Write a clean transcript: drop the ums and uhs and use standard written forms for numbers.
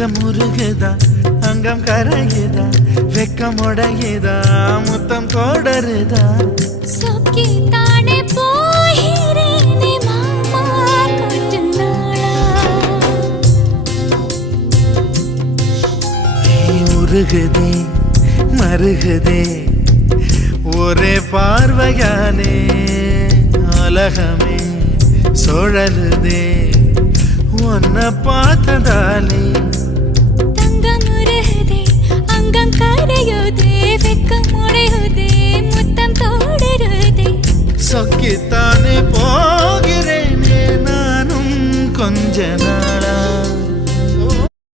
அங்கம் முருகுதா அங்கம் கரையுதா வெக்கம் உடையுதா முத்தம் தொடருதா சொக்கி தானே போகிறேனே மாமா கொஞ்ச நாளா உருகுதே மருகுதே ஒரே பார்வையானே உலகமே சுழலுதே உன்னை பார்த்ததாலே